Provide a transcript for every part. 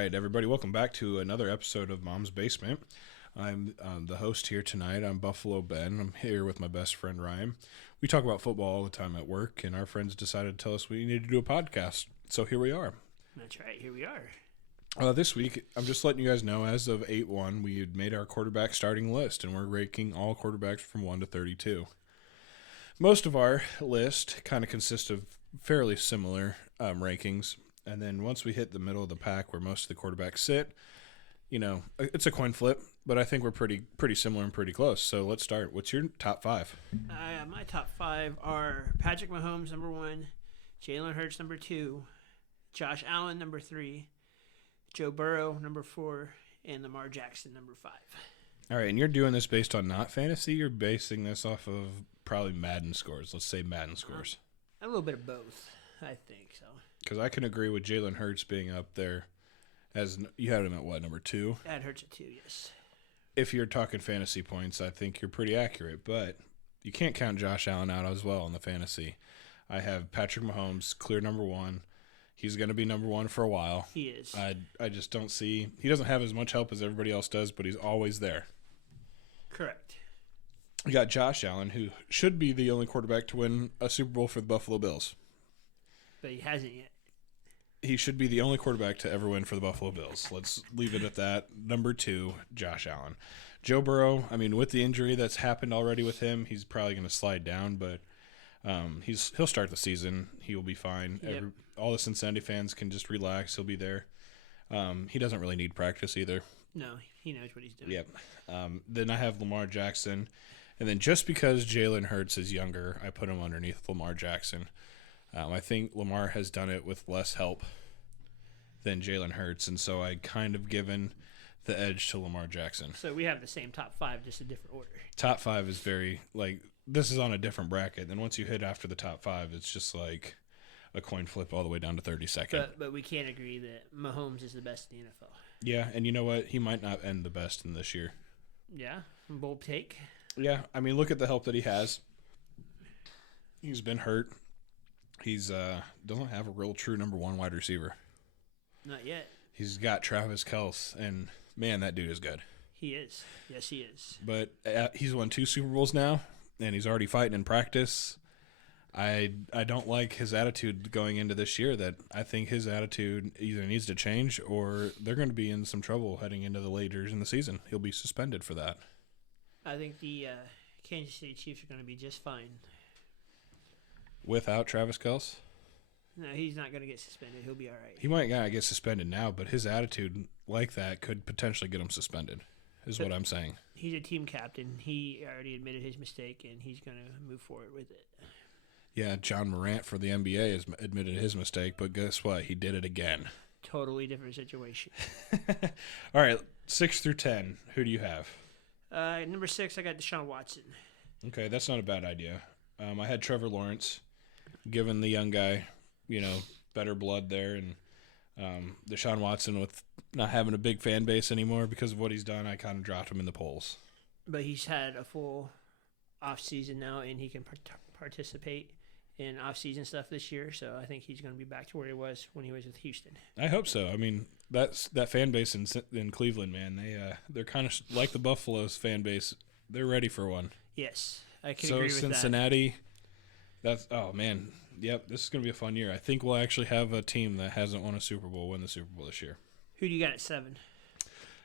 right, everybody, welcome back to another episode of Mom's Basement. I'm the host here tonight. I'm Buffalo Ben. I'm here with my best friend Ryan. We talk about football all the time at work, and our friends decided to tell us we need to do a podcast. So here we are. That's right, here we are. This week, I'm just letting you guys know, as of 8-1, we had made our quarterback starting list, and we're ranking all quarterbacks from 1 to 32. Most of our list kind of consists of fairly similar rankings. And then once we hit the middle of the pack where most of the quarterbacks sit, it's a coin flip, but I think we're pretty similar and pretty close. So let's start. What's your top five? My top five are Patrick Mahomes, number 1, Jalen Hurts, number 2, Josh Allen, number 3, Joe Burrow, number 4, and Lamar Jackson, number 5. All right, and you're doing this based on not fantasy? You're basing this off of probably Madden scores. Let's say Madden scores. A little bit of both, I think so. Because I can agree with Jalen Hurts being up there. As you had him at what, number 2? I had Hurts at 2, yes. If you're talking fantasy points, I think you're pretty accurate. But you can't count Josh Allen out as well in the fantasy. I have Patrick Mahomes, clear number 1. He's going to be number 1 for a while. He is. I just don't see – he doesn't have as much help as everybody else does, but he's always there. Correct. You got Josh Allen, who should be the only quarterback to win a Super Bowl for the Buffalo Bills. But he hasn't yet. He should be the only quarterback to ever win for the Buffalo Bills. Let's leave it at that. Number 2, Josh Allen. Joe Burrow, with the injury that's happened already with him, he's probably going to slide down, but he'll start the season. He will be fine. Yep. All the Cincinnati fans can just relax. He'll be there. He doesn't really need practice either. No, he knows what he's doing. Yep. Then I have Lamar Jackson. And then just because Jalen Hurts is younger, I put him underneath Lamar Jackson. I think Lamar has done it with less help than Jalen Hurts, and so I kind of given the edge to Lamar Jackson. So we have the same top 5, just a different order. Top 5 is very, this is on a different bracket. Then once you hit after the top 5, it's just like a coin flip all the way down to 32nd. But we can't agree that Mahomes is the best in the NFL. Yeah, and you know what? He might not end the best in this year. Yeah, bold take. Yeah, look at the help that he has. He's been hurt. He's doesn't have a real true number 1 wide receiver. Not yet. He's got Travis Kelce, and man, that dude is good. He is. Yes, he is. But he's won 2 Super Bowls now, and he's already fighting in practice. I don't like his attitude going into this year. That I think his attitude either needs to change or they're going to be in some trouble heading into the later in the season. He'll be suspended for that. I think the Kansas City Chiefs are going to be just fine. Without Travis Kelce? No, he's not going to get suspended. He'll be all right. He might get suspended now, but his attitude like that could potentially get him suspended, what I'm saying. He's a team captain. He already admitted his mistake, and he's going to move forward with it. Yeah, John Morant for the NBA has admitted his mistake, but guess what? He did it again. Totally different situation. All right, 6 through 10, who do you have? Number 6, I got Deshaun Watson. Okay, that's not a bad idea. I had Trevor Lawrence, given the young guy, better blood there, and Deshaun Watson with not having a big fan base anymore because of what he's done, I kind of dropped him in the polls. But he's had a full offseason now, and he can participate in offseason stuff this year, so I think he's going to be back to where he was when he was with Houston. I hope so. That fan base in Cleveland, man, they're kind of like the Buffalo's fan base. They're ready for one. Yes, I can agree with that. So Cincinnati, oh man, yep, this is going to be a fun year. I think we'll actually have a team that hasn't won a Super Bowl win the Super Bowl this year. Who do you got at 7?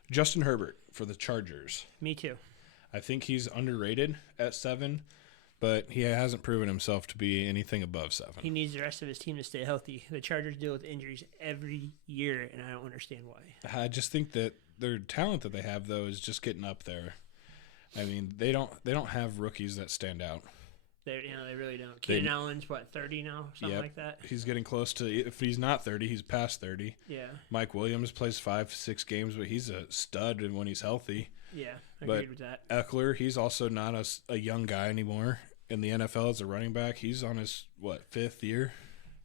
Justin Herbert for the Chargers. Me too. I think he's underrated at 7, but he hasn't proven himself to be anything above 7. He needs the rest of his team to stay healthy. The Chargers deal with injuries every year, and I don't understand why. I just think that their talent that they have, though, is just getting up there. They don't have rookies that stand out. They really don't. Keenan Allen's, 30 now? Something like that? He's getting close to, if he's not 30, he's past 30. Yeah. Mike Williams plays 5-6 games, but he's a stud when he's healthy. Yeah, I agreed with that. Eckler, he's also not a young guy anymore in the NFL as a running back. He's on his, 5th year?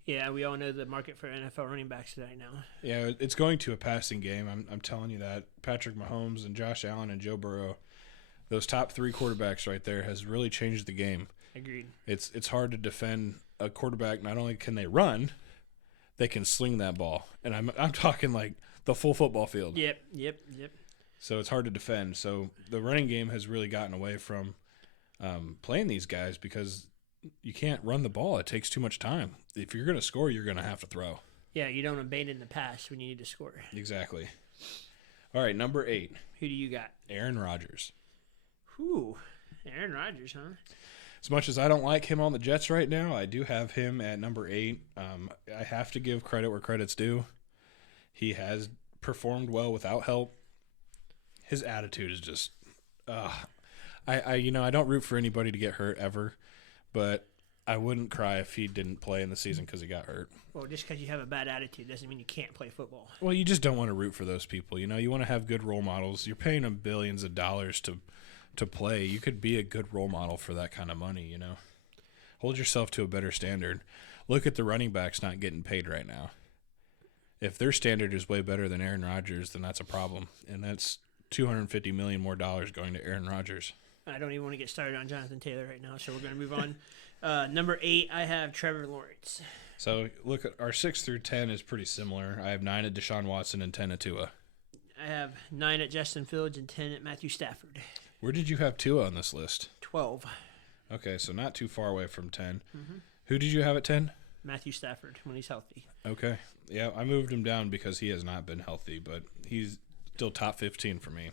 Yeah, we all know the market for NFL running backs right now. Yeah, it's going to a passing game. I'm telling you that. Patrick Mahomes and Josh Allen and Joe Burrow, those top 3 quarterbacks right there has really changed the game. Agreed. It's hard to defend a quarterback. Not only can they run, they can sling that ball. And I'm talking like the full football field. Yep. So it's hard to defend. So the running game has really gotten away from playing these guys because you can't run the ball. It takes too much time. If you're going to score, you're going to have to throw. Yeah, you don't abandon the pass when you need to score. Exactly. All right, number 8. Who do you got? Aaron Rodgers. Whew. Aaron Rodgers, huh? As much as I don't like him on the Jets right now, I do have him at number 8. I have to give credit where credit's due. He has performed well without help. His attitude is just, I don't root for anybody to get hurt ever, but I wouldn't cry if he didn't play in the season because he got hurt. Well, just because you have a bad attitude doesn't mean you can't play football. Well, you just don't want to root for those people. You want to have good role models. You're paying them billions of dollars to play. You could be a good role model for that kind of money, Hold yourself to a better standard. Look at the running backs not getting paid right now. If their standard is way better than Aaron Rodgers, then that's a problem. And that's $250 million more dollars going to Aaron Rodgers. I don't even want to get started on Jonathan Taylor right now, so we're going to move on. Number 8, I have Trevor Lawrence. So look, our 6 through 10 is pretty similar. I have 9 at Deshaun Watson and 10 at Tua. I have 9 at Justin Fields and 10 at Matthew Stafford. Where did you have Tua on this list? 12. Okay, so not too far away from 10. Mm-hmm. Who did you have at 10? Matthew Stafford when he's healthy. Okay. Yeah, I moved him down because he has not been healthy, but he's still top 15 for me.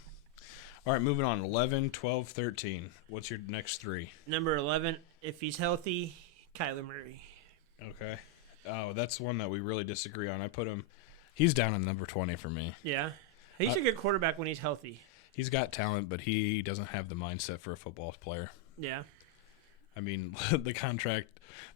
All right, moving on. 11, 12, 13. What's your next 3? Number 11, if he's healthy, Kyler Murray. Okay. Oh, that's one that we really disagree on. I put him – he's down in number 20 for me. Yeah. He's a good quarterback when he's healthy. He's got talent, but he doesn't have the mindset for a football player. Yeah. I mean, the contract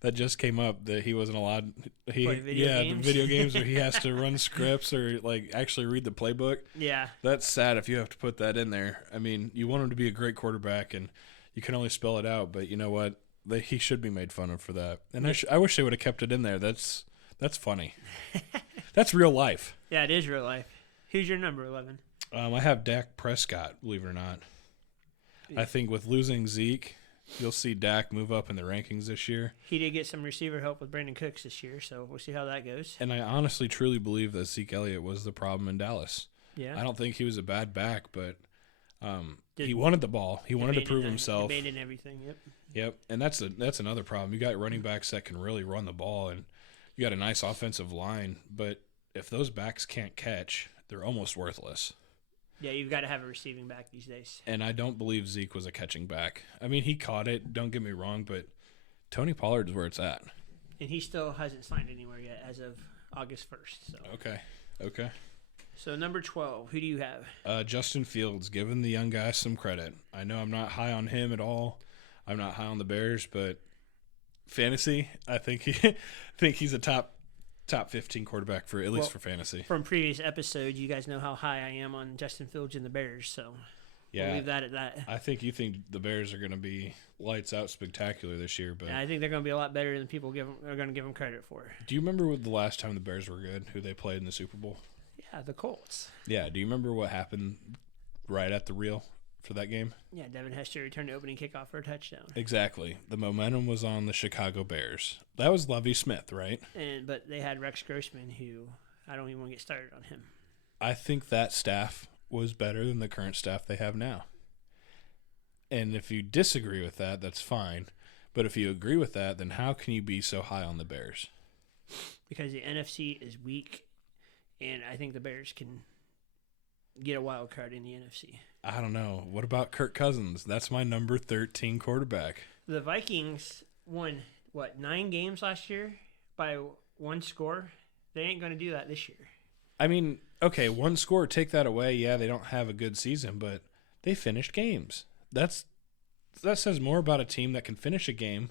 that just came up that he wasn't allowed. Play video games? The video games where he has to run scripts or actually read the playbook. Yeah, that's sad if you have to put that in there. I mean, you want him to be a great quarterback, and you can only spell it out. But you know what? He should be made fun of for that. And I wish they would have kept it in there. That's funny. That's real life. Yeah, it is real life. Who's your number 11? I have Dak Prescott. Believe it or not, I think with losing Zeke, you'll see Dak move up in the rankings this year. He did get some receiver help with Brandon Cooks this year, so we'll see how that goes. And I honestly, truly believe that Zeke Elliott was the problem in Dallas. Yeah. I don't think he was a bad back, but he wanted the ball. He wanted to prove himself. Abandoned everything, yep. Yep, and that's another problem. You got running backs that can really run the ball, and you got a nice offensive line, but if those backs can't catch, they're almost worthless. Yeah, you've got to have a receiving back these days. And I don't believe Zeke was a catching back. I mean, he caught it, don't get me wrong, but Tony Pollard is where it's at. And he still hasn't signed anywhere yet as of August 1st. So. Okay. So number 12, who do you have? Justin Fields, giving the young guy some credit. I know I'm not high on him at all. I'm not high on the Bears, but fantasy, I think he's a top 15 quarterback for at least for fantasy. From previous episodes, you guys know how high I am on Justin Fields and the Bears, so we'll leave that at that. I think you think the Bears are going to be lights out spectacular this year, but I think they're going to be a lot better than people are going to give them credit for. Do you remember the last time the Bears were good? Who they played in the Super Bowl? Yeah, the Colts. Yeah, do you remember what happened right at the reel for that game? Yeah, Devin Hester returned the opening kickoff for a touchdown. Exactly. The momentum was on the Chicago Bears. That was Lovie Smith, right? But they had Rex Grossman, who I don't even want to get started on him. I think that staff was better than the current staff they have now. And if you disagree with that, that's fine. But if you agree with that, then how can you be so high on the Bears? Because the NFC is weak, and I think the Bears can get a wild card in the NFC. I don't know. What about Kirk Cousins? That's my number 13 quarterback. The Vikings won, 9 games last year by 1 score? They ain't going to do that this year. I mean, okay, 1 score, take that away. Yeah, they don't have a good season, but they finished games. That says more about a team that can finish a game.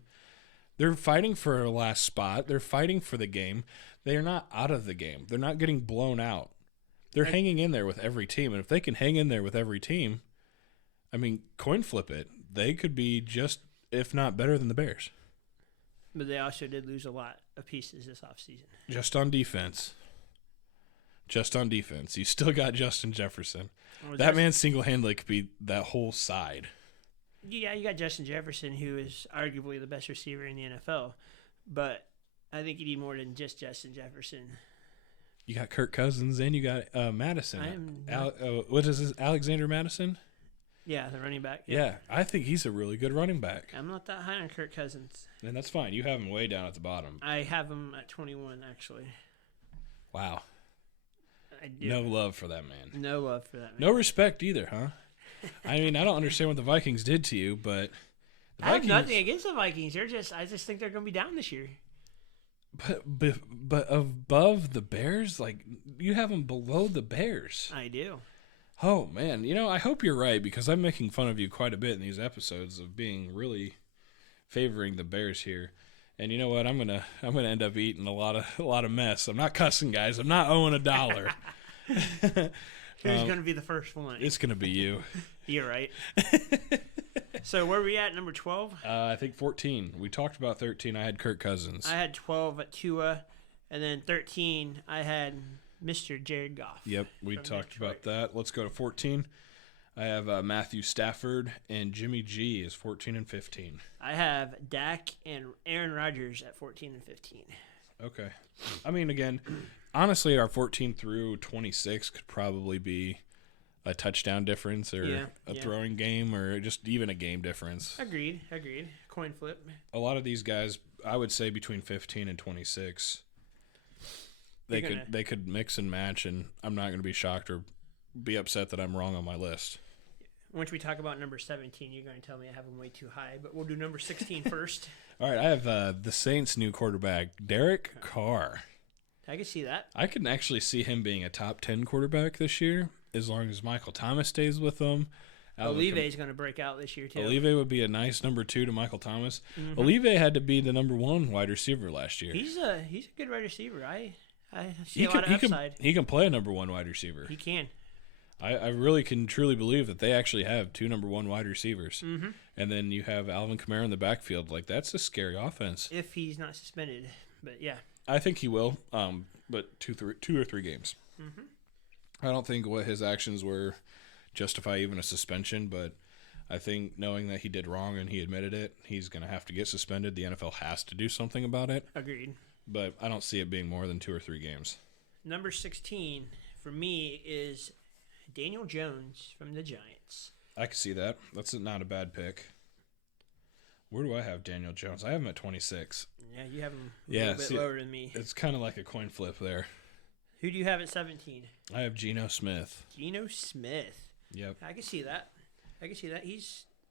They're fighting for a last spot. They're fighting for the game. They are not out of the game. They're not getting blown out. They're hanging in there with every team. And if they can hang in there with every team, I mean, coin flip it. They could be just, if not better than the Bears. But they also did lose a lot of pieces this offseason. Just on defense. You still got Justin Jefferson. That man single-handedly could be that whole side. Yeah, you got Justin Jefferson, who is arguably the best receiver in the NFL. But I think you need more than just Justin Jefferson. You got Kirk Cousins and you got Madison. What is this? Alexander Madison? Yeah, the running back. Yeah, I think he's a really good running back. I'm not that high on Kirk Cousins. And that's fine. You have him way down at the bottom. I have him at 21, actually. Wow. I do. No love for that man. No love for that man. No respect either, huh? I mean, I don't understand what the Vikings did to you, but the I have Vikings, nothing against the Vikings. I just think they're going to be down this year. But above the Bears, like you have them below the Bears. I do. Oh man, I hope you're right because I'm making fun of you quite a bit in these episodes of being really favoring the Bears here. And you know what? I'm gonna end up eating a lot of mess. I'm not cussing, guys. I'm not owing $1. Who's going to be the first one? It's gonna be you. You're right. So where are we at? Number 12? I think 14. We talked about 13. I had Kirk Cousins. I had 12 at Tua, and then 13 I had Mr. Jared Goff. Yep, we talked about that. Let's go to 14. I have Matthew Stafford, and Jimmy G is 14 and 15. I have Dak and Aaron Rodgers at 14 and 15. Okay. I mean, again, honestly, our 14 through 26 could probably be a touchdown difference or a throwing game or just even a game difference. Agreed. Coin flip. A lot of these guys, I would say between 15 and 26, they could mix and match, and I'm not going to be shocked or be upset that I'm wrong on my list. Once we talk about number 17, you're going to tell me I have them way too high, but we'll do number 16 first. All right, I have the Saints' new quarterback, Derek Carr. I can see that. I can actually see him being a top 10 quarterback this year as long as Michael Thomas stays with them. Olive is going to break out this year, too. Olive would be a nice number 2 to Michael Thomas. Mm-hmm. Olive had to be the number 1 wide receiver last year. He's a good wide receiver. I see a lot of upside. He can play a number 1 wide receiver. He can. I really can truly believe that they actually have 2 number 1 wide receivers. Mm-hmm. And then you have Alvin Kamara in the backfield. Like, that's a scary offense. If he's not suspended. But, yeah. I think he will, but 2 or 3 games. Mm-hmm. I don't think what his actions were justify even a suspension, but I think knowing that he did wrong and he admitted it, he's going to have to get suspended. The NFL has to do something about it. Agreed. But I don't see it being more than 2 or 3 games. Number 16 for me is Daniel Jones from the Giants. I can see that. That's not a bad pick. Where do I have Daniel Jones? I have him at 26. Yeah, you have him a little bit lower than me. It's kind of like a coin flip there. Who do you have at 17? I have Geno Smith. Geno Smith. Yep. I can see that.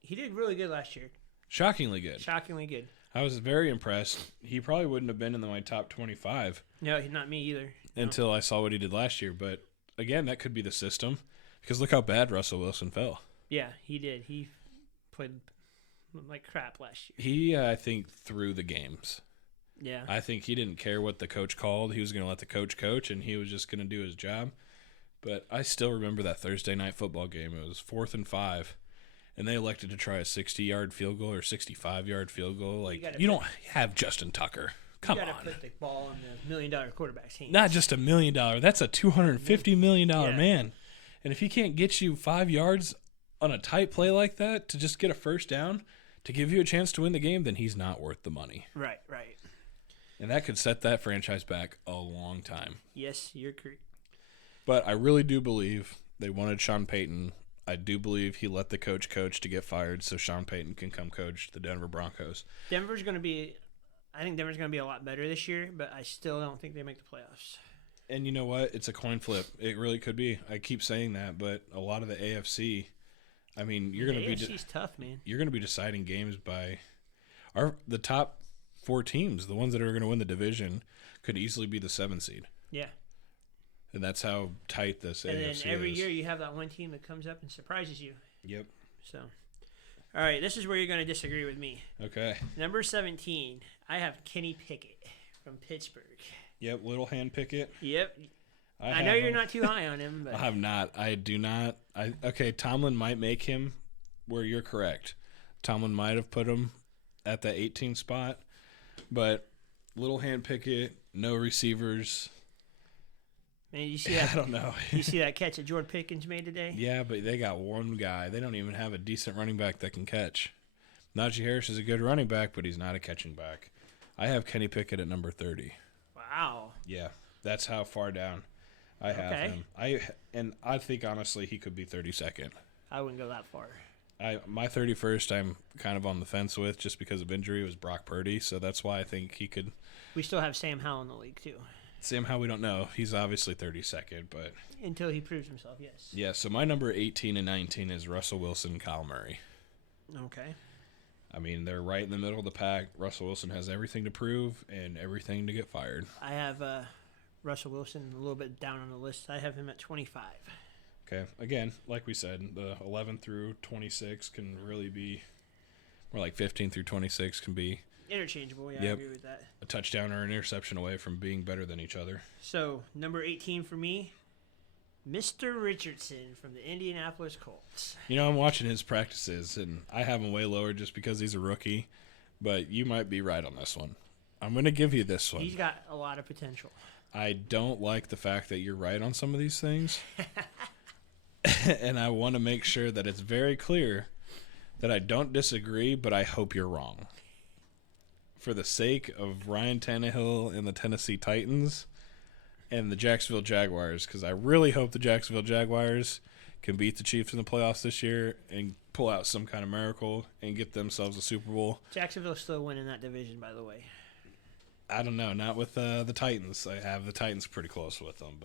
He did really good last year. Shockingly good. Shockingly good. I was very impressed. He probably wouldn't have been in my top 25. No, not me either. Until I saw what he did last year. But, again, that could be the system. Because look how bad Russell Wilson fell. Yeah, he did. He played like crap last year. He, I think, threw the games. Yeah. I think he didn't care what the coach called. He was going to let the coach coach, and he was just going to do his job. But I still remember that Thursday night football game. It was 4th and 5, and they elected to try a 60-yard field goal or 65-yard field goal. Like, you don't have Justin Tucker. Come on. You got to put the ball in the $1 million quarterback's hands. Not just $1 million. That's a $250 million man. And if he can't get you 5 yards on a tight play like that to just get a first down to give you a chance to win the game, then he's not worth the money. Right. And that could set that franchise back a long time. Yes, you're correct. But I really do believe they wanted Sean Payton. I do believe he let the coach to get fired so Sean Payton can come coach the Denver Broncos. I think Denver's going to be a lot better this year, but I still don't think they make the playoffs. And you know what? It's a coin flip. It really could be. I keep saying that, but a lot of the AFC, I mean, you're going to be AFC's tough, man. You're going to be deciding games by the top 4 teams, the ones that are going to win the division, could easily be the 7 seed. Yeah. And that's how tight this AFC is. And then every year you have that one team that comes up and surprises you. Yep. So, all right, this is where you're going to disagree with me. Okay. Number 17, I have Kenny Pickett from Pittsburgh. Yep, Little Hand Pickett. Yep. I know you're not too high on him. But I'm not. I do not. Okay, Tomlin might make him where you're correct. Tomlin might have put him at the 18 spot. But Little Hand Pickett, no receivers. Man, you see that? I don't know. You see that catch that Jordan Pickens made today? Yeah, but they got one guy. They don't even have a decent running back that can catch. Najee Harris is a good running back, but he's not a catching back. I have Kenny Pickett at number 30. Wow. Yeah, that's how far down I have him. I think honestly he could be 32nd. I wouldn't go that far. My 31st I'm kind of on the fence with just because of injury was Brock Purdy, so that's why I think he could. We still have Sam Howell in the league too. Sam Howell we don't know. He's obviously 32nd, but until he proves himself, yes. Yeah, so my number 18 and 19 is Russell Wilson, Kyle Murray. Okay. I mean, they're right in the middle of the pack. Russell Wilson has everything to prove and everything to get fired. I have Russell Wilson a little bit down on the list. I have him at 25. Okay. Again, like we said, the 11 through 26 can really be more like 15 through 26 can be interchangeable. Yeah, I agree with that. A touchdown or an interception away from being better than each other. So, number 18 for me, Mr. Richardson from the Indianapolis Colts. You know, I'm watching his practices, and I have him way lower just because he's a rookie, but you might be right on this one. I'm going to give you this one. He's got a lot of potential. I don't like the fact that you're right on some of these things, and I want to make sure that it's very clear that I don't disagree, but I hope you're wrong. For the sake of Ryan Tannehill and the Tennessee Titans and the Jacksonville Jaguars, because I really hope the Jacksonville Jaguars can beat the Chiefs in the playoffs this year and pull out some kind of miracle and get themselves a Super Bowl. Jacksonville's still winning that division, by the way. I don't know, not with the Titans. I have the Titans pretty close with them,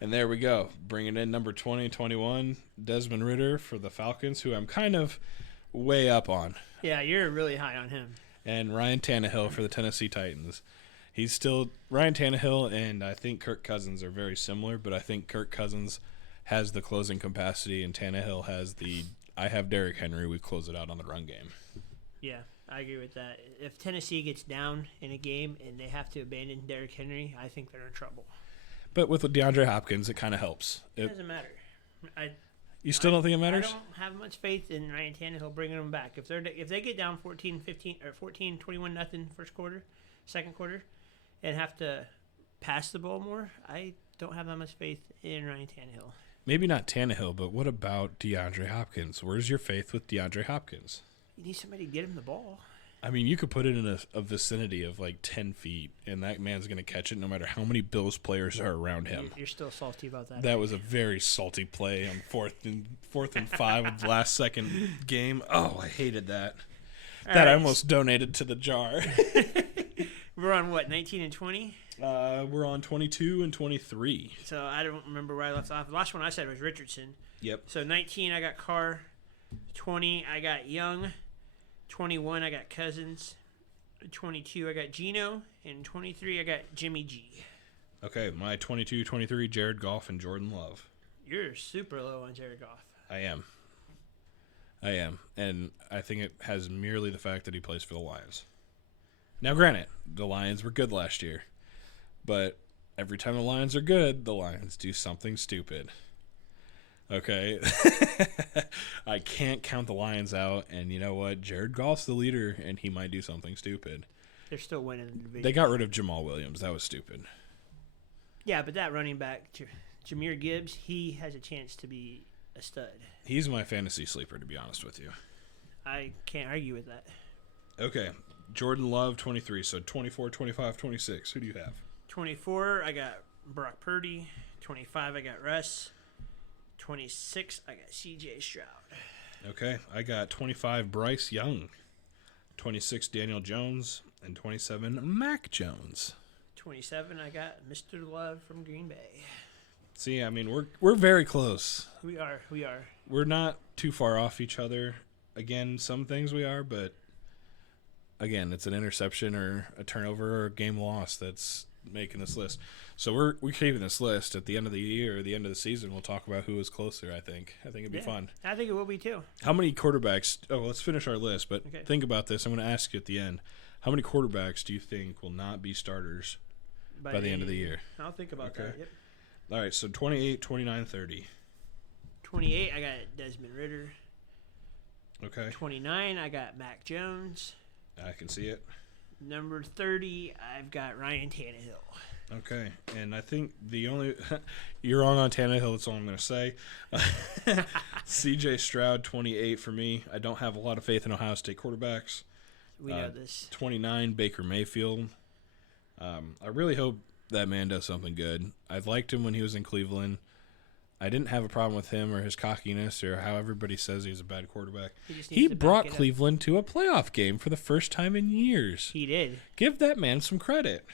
and there we go, bringing in number 20, 21, Desmond Ridder for the Falcons, who I'm kind of way up on. Yeah, you're really high on him. And Ryan Tannehill for the Tennessee Titans. He's still Ryan Tannehill, and I think Kirk Cousins are very similar, but I think Kirk Cousins has the closing capacity, and Tannehill has I have Derrick Henry. We close it out on the run game. Yeah, I agree with that. If Tennessee gets down in a game and they have to abandon Derrick Henry, I think they're in trouble. But with DeAndre Hopkins, it kind of helps. It doesn't matter. You still don't think it matters? I don't have much faith in Ryan Tannehill bringing them back. If they get down 14-15 or 14-21 nothing second quarter, and have to pass the ball more, I don't have that much faith in Ryan Tannehill. Maybe not Tannehill, but what about DeAndre Hopkins? Where's your faith with DeAndre Hopkins? You need somebody to get him the ball. I mean, you could put it in a vicinity of like 10 feet, and that man's going to catch it no matter how many Bills players are around him. You're still salty about that. That was a very salty play on fourth and 5 of the last second game. Oh, I hated that. I almost donated to the jar. We're on what, 19 and 20? We're on 22 and 23. So I don't remember where I left off. The last one I said was Richardson. Yep. So 19, I got Carr. 20, I got Young. 21, I got Cousins. 22, I got Geno. And 23, I got Jimmy G. Okay, my 22, 23, Jared Goff and Jordan Love. You're super low on Jared Goff. I am. And I think it has merely the fact that he plays for the Lions. Now, granted, the Lions were good last year. But every time the Lions are good, the Lions do something stupid. Okay? I can't count the Lions out, and you know what? Jared Goff's the leader, and he might do something stupid. They're still winning the division. They got rid of Jamal Williams. That was stupid. Yeah, but that running back, Jahmyr Gibbs, he has a chance to be a stud. He's my fantasy sleeper, to be honest with you. I can't argue with that. Okay. Jordan Love, 23. So 24, 25, 26. Who do you have? 24, I got Brock Purdy. 25, I got Russ. 26, I got C.J. Stroud. Okay, I got 25, Bryce Young. 26, Daniel Jones. And 27, Mac Jones. 27, I got Mr. Love from Green Bay. See, I mean, we're very close. We are. We're not too far off each other. Again, some things we are, but again, it's an interception or a turnover or a game loss that's making this list. So we're keeping this list at the end of the year, or the end of the season. We'll talk about who is closer. I think it'd be fun. I think it will be too. How many quarterbacks? Oh, let's finish our list. But Think about this. I'm going to ask you at the end. How many quarterbacks do you think will not be starters by the end of the year? I'll think about that. Yep. All right. So 28, 29, 30. 28, I got Desmond Ridder. Okay. 29, I got Mac Jones. I can see it. Number 30, I've got Ryan Tannehill. Okay, and I think the only you're wrong on Tannehill. That's all I'm going to say. C.J. Stroud, 28 for me. I don't have a lot of faith in Ohio State quarterbacks. We know this. 29, Baker Mayfield. I really hope that man does something good. I liked him when he was in Cleveland. I didn't have a problem with him or his cockiness or how everybody says he's a bad quarterback. He brought Cleveland to a playoff game for the first time in years. He did. Give that man some credit.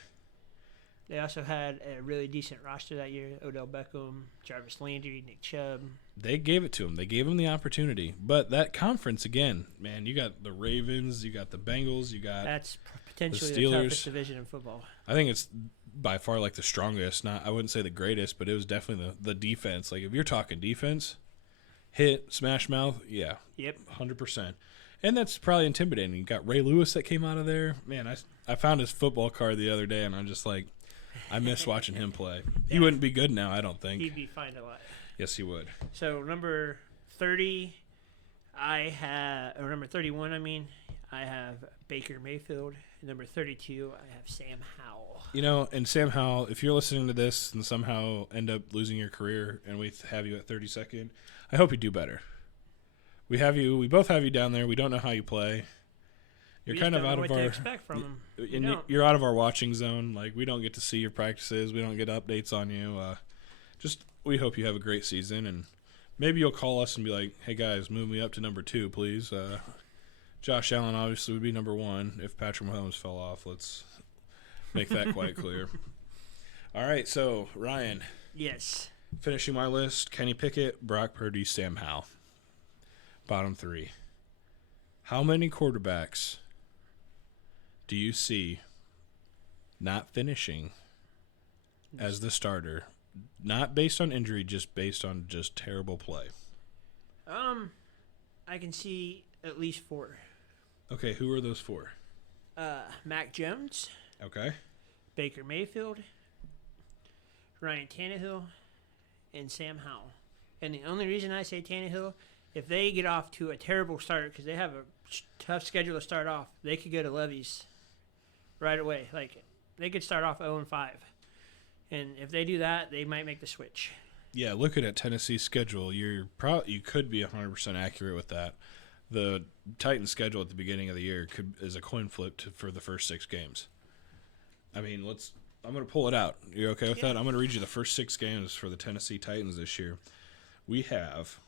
They also had a really decent roster that year. Odell Beckham, Jarvis Landry, Nick Chubb. They gave it to him. They gave him the opportunity. But that conference, again, man, you got the Ravens, you got the Bengals, you got That's potentially the Steelers. toughest division in football. I think it's by far like the strongest. Not, I wouldn't say the greatest, but it was definitely the defense. Like if you're talking defense, hit, smash mouth, yeah. Yep. 100%. And that's probably intimidating. You got Ray Lewis that came out of there. Man, I found his football card the other day, and I'm just like, I miss watching him play. He wouldn't be good now, I don't think. He'd be fined a lot. Yes, he would. So number 30, number 31, I have Baker Mayfield. Number 32, I have Sam Howell. You know, and Sam Howell, if you're listening to this and somehow end up losing your career and we have you at 32nd, I hope you do better. We both have you down there. We don't know how you play. You're kind of out of our. Expect from him. You're out of our watching zone. Like we don't get to see your practices. We don't get updates on you. We hope you have a great season, and maybe you'll call us and be like, "Hey guys, move me up to number 2, please." Josh Allen obviously would be number 1 if Patrick Mahomes fell off. Let's make that quite clear. All right, so Ryan. Yes. Finishing my list: Kenny Pickett, Brock Purdy, Sam Howell. Bottom 3. How many quarterbacks do you see not finishing as the starter? Not based on injury, just based on just terrible play. I can see at least 4. Okay, who are those 4? Mac Jones. Okay. Baker Mayfield. Ryan Tannehill. And Sam Howell. And the only reason I say Tannehill, if they get off to a terrible start, because they have a tough schedule to start off, they could go to Levy's right away. Like, they could start off 0-5. And if they do that, they might make the switch. Yeah, looking at Tennessee's schedule, you could be 100% accurate with that. The Titans' schedule at the beginning of the year is a coin flip for the first 6 games. I mean, I'm going to pull it out. You okay with that? I'm going to read you the first 6 games for the Tennessee Titans this year. We have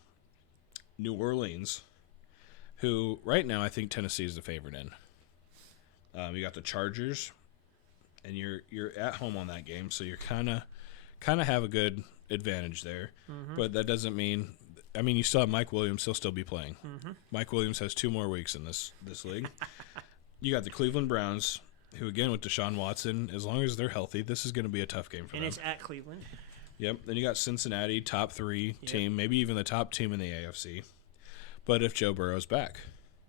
New Orleans, who right now I think Tennessee is the favorite in. You got the Chargers, and you're at home on that game, so you're kind of have a good advantage there. Mm-hmm. But that doesn't mean you still have Mike Williams. He'll still be playing. Mm-hmm. Mike Williams has 2 more weeks in this league. You got the Cleveland Browns, who again with Deshaun Watson, as long as they're healthy, this is going to be a tough game for them. And it's at Cleveland. Yep. Then you got Cincinnati, top 3 team, maybe even the top team in the AFC. But if Joe Burrow's back.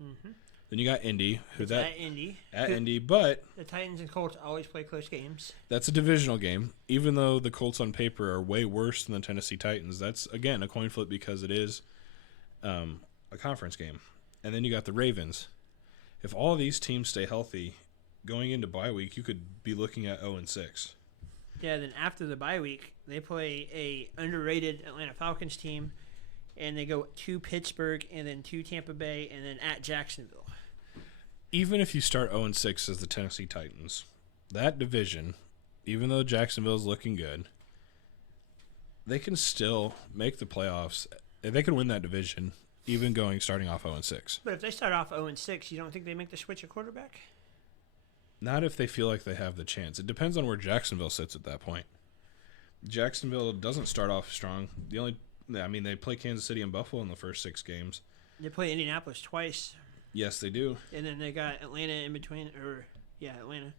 Mm-hmm. Then you got Indy. At Indy. At Indy, but the Titans and Colts always play close games. That's a divisional game. Even though the Colts on paper are way worse than the Tennessee Titans, that's, again, a coin flip because it is a conference game. And then you got the Ravens. If all these teams stay healthy, going into bye week, you could be looking at 0-6. Yeah, then after the bye week, they play a underrated Atlanta Falcons team, and they go to Pittsburgh and then to Tampa Bay and then at Jacksonville. Even if you start 0-6 as the Tennessee Titans, that division, even though Jacksonville's looking good, they can still make the playoffs. They can win that division, even starting off 0-6. But if they start off 0-6, you don't think they make the switch at quarterback? Not if they feel like they have the chance. It depends on where Jacksonville sits at that point. Jacksonville doesn't start off strong. They play Kansas City and Buffalo in the first 6 games. They play Indianapolis twice. Yes, they do. And then they got Atlanta in between, Atlanta.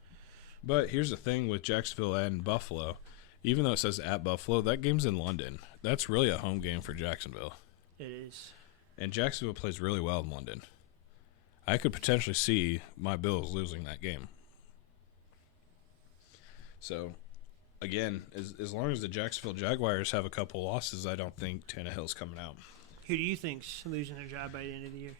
But here's the thing with Jacksonville and Buffalo. Even though it says at Buffalo, that game's in London. That's really a home game for Jacksonville. It is. And Jacksonville plays really well in London. I could potentially see my Bills losing that game. So, again, as long as the Jacksonville Jaguars have a couple losses, I don't think Tannehill's coming out. Who do you think's losing their job by the end of the year?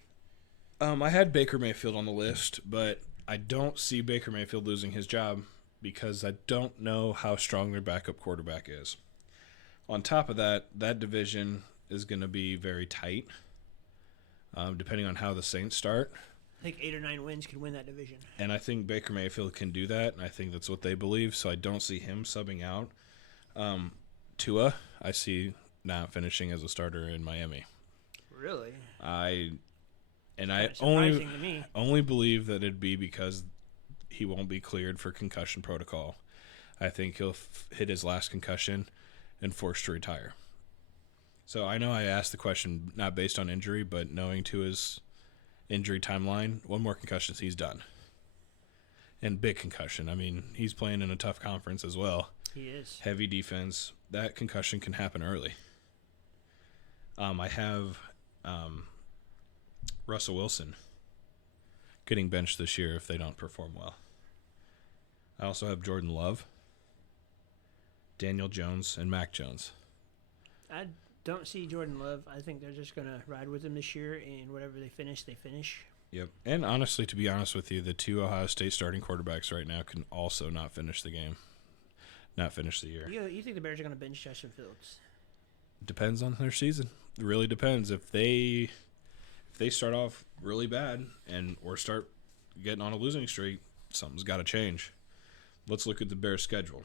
I had Baker Mayfield on the list, but I don't see Baker Mayfield losing his job because I don't know how strong their backup quarterback is. On top of that division is going to be very tight, depending on how the Saints start. I think 8 or 9 wins could win that division. And I think Baker Mayfield can do that, and I think that's what they believe, so I don't see him subbing out. Tua, I see not finishing as a starter in Miami. Really? I Surprising to me. only believe that it'd be because he won't be cleared for concussion protocol. I think he'll hit his last concussion and forced to retire. So I know I asked the question not based on injury, but knowing Tua's injury timeline, one more concussion, he's done. And big concussion. I mean, he's playing in a tough conference as well. He is. Heavy defense. That concussion can happen early. I have Russell Wilson getting benched this year if they don't perform well. I also have Jordan Love, Daniel Jones, and Mac Jones. I don't see Jordan Love. I think they're just going to ride with him this year, and whatever they finish, they finish. Yep. And honestly, to be honest with you, the 2 Ohio State starting quarterbacks right now can also not finish the game, not finish the year. You think the Bears are going to bench Justin Fields? Depends on their season. It really depends. If they start off really bad or start getting on a losing streak, something's got to change. Let's look at the Bears' schedule.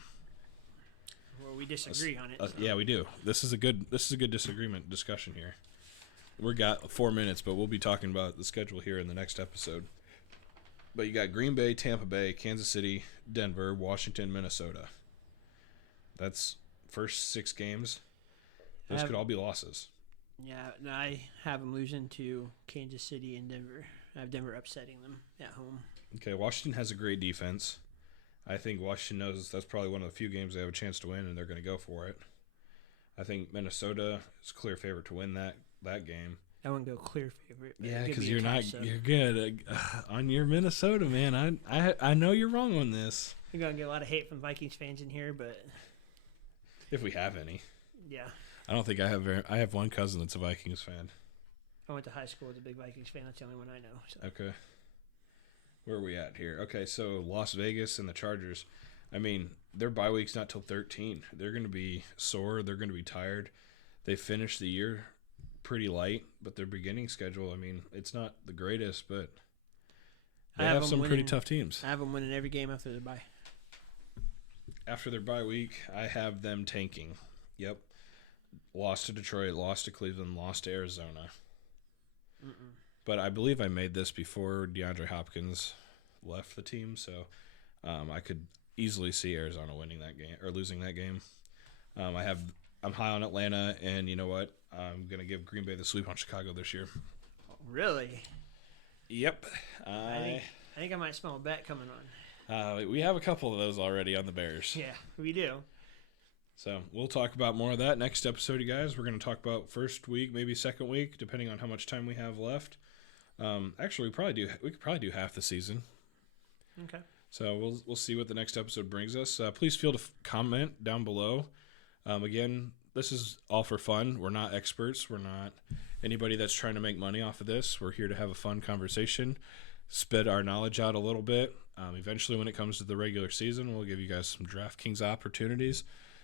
Well, we disagree on it. So. Yeah, we do. This is a good discussion here. We got 4 minutes, but we'll be talking about the schedule here in the next episode. But you got Green Bay, Tampa Bay, Kansas City, Denver, Washington, Minnesota. That's first 6 games. Those could all be losses. Yeah, and I have them losing to Kansas City and Denver. I have Denver upsetting them at home. Okay, Washington has a great defense. I think Washington knows that's probably one of the few games they have a chance to win, and they're going to go for it. I think Minnesota is a clear favorite to win that game. I wouldn't go clear favorite. Yeah, because you're good on your Minnesota, man. I know you're wrong on this. You're going to get a lot of hate from Vikings fans in here, but if we have any. Yeah. I don't think I have. I have one cousin that's a Vikings fan. I went to high school with a big Vikings fan. That's the only one I know. So. Okay. Where are we at here? Okay, so Las Vegas and the Chargers. I mean, their bye week's not till 13. They're going to be sore. They're going to be tired. They finished the year pretty light, but their beginning schedule, I mean, it's not the greatest, but they have some pretty tough teams. I have them winning every game after their bye. After their bye week, I have them tanking. Yep. Lost to Detroit, lost to Cleveland, lost to Arizona. But I believe I made this before DeAndre Hopkins left the team, so I could easily see Arizona winning that game or losing that game. I'm high on Atlanta, and you know what? I'm gonna give Green Bay the sweep on Chicago this year. Really? Yep. I think I might smell a bet coming on. We have a couple of those already on the Bears. Yeah, we do. So we'll talk about more of that next episode, you guys. We're going to talk about first week, maybe second week, depending on how much time we have left. Actually, we could probably do half the season. Okay. So we'll see what the next episode brings us. Please feel to comment down below. Again, this is all for fun. We're not experts. We're not anybody that's trying to make money off of this. We're here to have a fun conversation, spit our knowledge out a little bit. Eventually, when it comes to the regular season, we'll give you guys some DraftKings opportunities.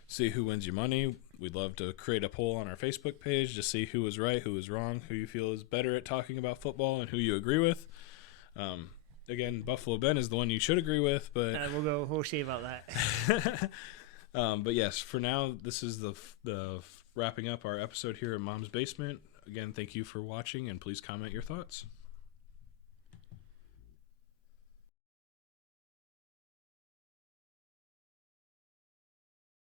See who wins you money. We'd love to create a poll on our Facebook page to see who was right, who was wrong, who you feel is better at talking about football, and who you agree with. Again, Buffalo Ben is the one you should agree with, but we'll see about that. But yes, for now, this is the wrapping up our episode here at Mom's Basement. Again, thank you for watching, and please comment your thoughts.